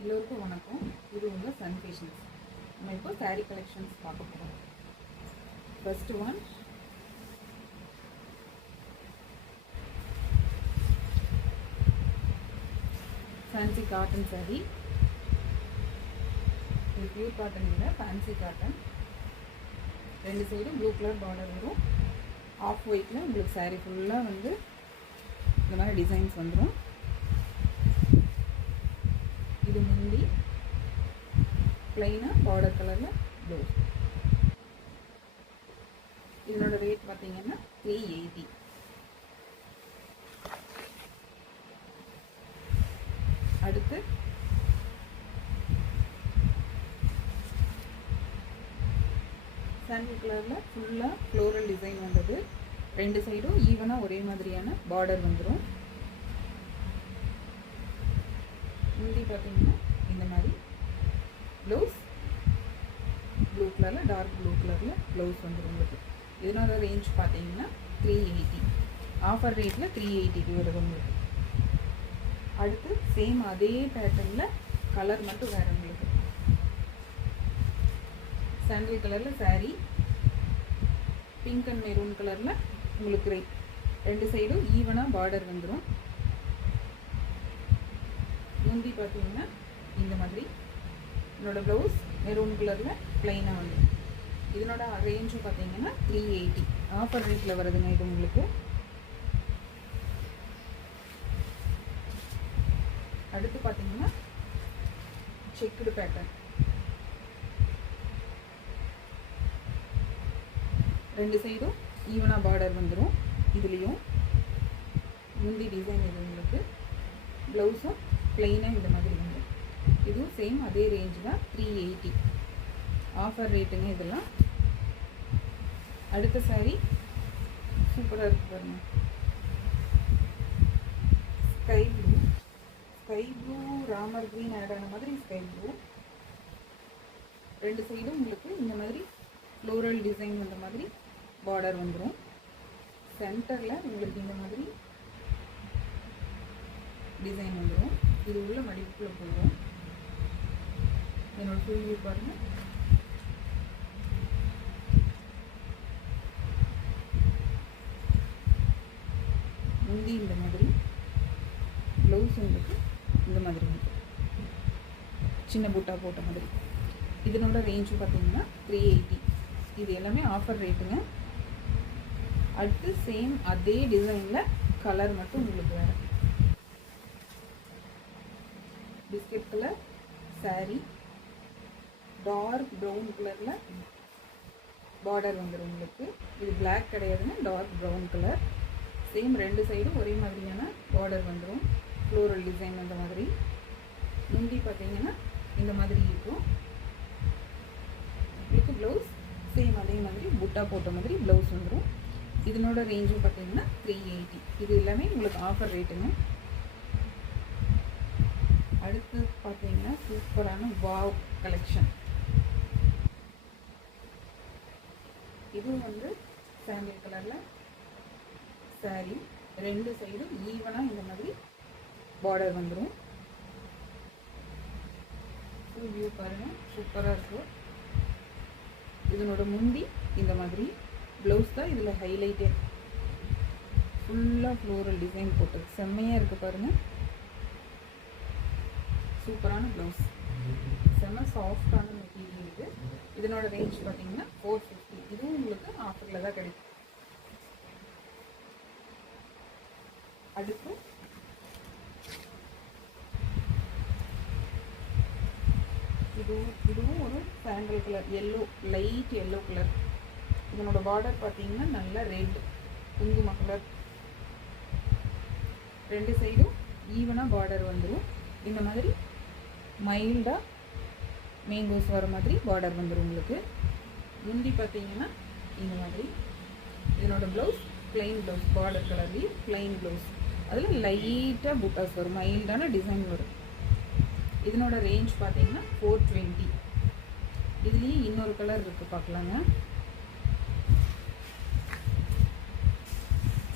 எல்லோருக்கும் வணக்கம். இது உங்கள் சன் ஃபேஷன்ஸ். நம்ம இப்போ சாரீ கலெக்ஷன்ஸ் பார்க்க போகிறோம். First one fancy cotton sari. இது பியூர் காட்டன் இல்லை, ஃபேன்சி காட்டன். ரெண்டு சைடும் ப்ளூ கலர் பார்டர் வரும். ஆஃப் ஒயிட்டில் உங்களுக்கு சாரீ ஃபுல்லாக வந்து இந்த மாதிரி டிசைன்ஸ் வந்துடும். இது முந்தி பிளைனாக பார்டர் கலரில் ப்ளவுஸ். இதனோட ரேட் பார்த்தீங்கன்னா 380. அடுத்து சாண்டில் கலரில் ஃபுல்லாக ஃப்ளோரல் டிசைன் வந்தது. ரெண்டு சைடும் ஈவனாக ஒரே மாதிரியான பார்டர் வந்துடும். முந்தி பார்த்தீங்கன்னா இந்த மாதிரி ப்ளவுஸ் ப்ளூ கலரில், டார்க் ப்ளூ கலரில் ப்ளவுஸ் வந்துடும் உங்களுக்கு. இதனோட ரேஞ்ச் பார்த்தீங்கன்னா 380. ஆஃபர் ரேட்டில் 380க்கு வருது உங்களுக்கு. அடுத்து சேம் அதே பேட்டர்னில் கலர் மட்டும் வேறு உங்களுக்கு. சாண்டில் கலரில் சாரீ, பிங்க் அண்ட் மெரூன் கலரில் உங்களுக்கு ரெண்டு சைடும் ஈவனாக பார்டர் வந்துடும். முந்தி பார்த்தீங்கன்னா இந்த மாதிரி, இதனோட ப்ளவுஸ் மெரூன் கலரில் ப்ளைனாக வந்து. இதனோட ரேஞ்சும் பார்த்தீங்கன்னா 380. ஆஃபர் ரேட்டில் வருதுங்க இது உங்களுக்கு. அடுத்து பார்த்தீங்கன்னா செக்குடு பேட்டர்ன். ரெண்டு சைடும் ஈவனாக பார்டர் வந்துடும். இதுலேயும் முந்தி டிசைன் இது உங்களுக்கு. ப்ளவுஸும் ப்ளைனாக இந்த மாதிரி வந்து. இதுவும் சேம் அதே ரேஞ்ச் தான், 380. ஆஃபர் ரேட்டுங்க இதெல்லாம். அடுத்த சாரீ சூப்பராக இருக்குது பாருங்கள். Sky blue Ramar green add ஆன மாதிரி ஸ்கை ப்ளூ. ரெண்டு சைடும் உங்களுக்கு இந்த மாதிரி ஃப்ளோரல் டிசைன் வந்த மாதிரி பார்டர் வந்துடும். சென்டரில் உங்களுக்கு இந்த மாதிரி டிசைன் வந்துடும். இது உள்ள மடிப்புக்குள்ளே போகும். என்னோட ஃபுல் வியூ பாருங்கள். முந்தி இந்த மாதிரி, ப்ளவுஸ் உங்களுக்கு இந்த மாதிரி வந்து சின்ன பூட்டா போட்ட மாதிரி. இதனோட ரேஞ்சு பார்த்தீங்கன்னா 380. இது எல்லாமே ஆஃபர் ரேட்டுங்க. அடுத்து சேம் அதே டிசைனில் கலர் மட்டும் உங்களுக்கு வேறு. Biscuit colour sari, dark brown கலரில் பார்டர் வந்துடும் உங்களுக்கு. இது பிளாக் கிடையாதுங்க, டார்க் ப்ரௌன் கலர். சேம் ரெண்டு சைடும் ஒரே மாதிரியான பார்டர் வந்துடும், ஃப்ளோரல் டிசைன் அந்த மாதிரி. முந்தி பார்த்தீங்கன்னா இந்த மாதிரி இருக்கும் உங்களுக்கு. ப்ளவுஸ் சேம் அதே மாதிரி புட்டா போட்ட மாதிரி ப்ளவுஸ் வந்துடும். இதனோட ரேஞ்சும் பார்த்தீங்கன்னா 380. இது எல்லாமே உங்களுக்கு ஆஃபர் ரேட்டுங்க. அடுத்து பார்த்தீங்கன்னா சூப்பரான வாவ் கலெக்ஷன். இதுவும் வந்து சாண்டில் கலரில் சாரீ, ரெண்டு சைடும் ஈவனாக இந்த மாதிரி பார்டர் வந்துடும். ஃபுல் வியூ பாருங்கள், சூப்பராக இருக்கும். இதனோட முந்தி இந்த மாதிரி, ப்ளவுஸ் தான் இதில் ஹைலைட்டே. ஃபுல்லாக ஃப்ளோரல் டிசைன் போட்டு செம்மையாக இருக்குது பாருங்கள். சூப்பரான ப்ளவுஸ், செம்ம சாஃப்டான மெட்டீரியல் இது. இதனோட ரேஞ்ச் பார்த்தீங்கன்னா 450. இதுவும் உங்களுக்கு ஆஃபரில் தான் கிடைக்கும். அடுத்து இதுவும் ஒரு sandal colour, yellow, light yellow colour. இதனோட பார்டர் பார்த்தீங்கன்னா நல்லா ரெட் குங்கும கலர். ரெண்டு சைடும் ஈவனாக பார்டர் வந்துடும். இந்த மாதிரி மைல்டாக மேங்கோஸ் வர மாதிரி பார்டர் வந்துடும் உங்களுக்கு. முந்தி பார்த்தீங்கன்னா இந்த மாதிரி. இதனோட ப்ளவுஸ் பிளைன் ப்ளவுஸ், பார்டர் கலர்லேயும் பிளைன் ப்ளவுஸ். அதில் லைட்டாக புட்டாஸ் வரும், மைல்டான டிசைன் வரும். இதனோட ரேஞ்ச் பார்த்தீங்கன்னா 420. இதுலேயும் இன்னொரு கலர் இருக்குது, பார்க்கலாங்க.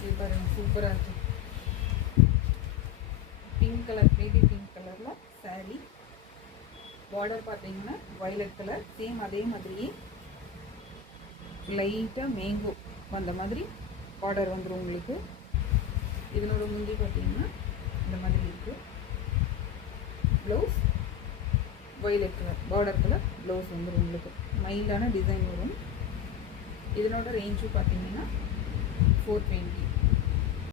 இது பாருங்கள், சூப்பராக இருக்குது. பிங்க் கலர், பேபி பிங்க் கலரில் சாரீ, பார்டர் பார்த்தீங்கன்னா வயலட் கலர், சேம் அதே மாதிரியே லைட்டாக மேங்கோ வந்த மாதிரி பார்டர் வந்துடும் உங்களுக்கு. இதனோட முந்தி பார்த்தீங்கன்னா இந்த மாதிரி இருக்குது. Blouse violet colour border colour blouse வந்துடும் உங்களுக்கு. மைல்டான டிசைன் வரும். இதனோட ரேஞ்சும் பார்த்தீங்கன்னா 420.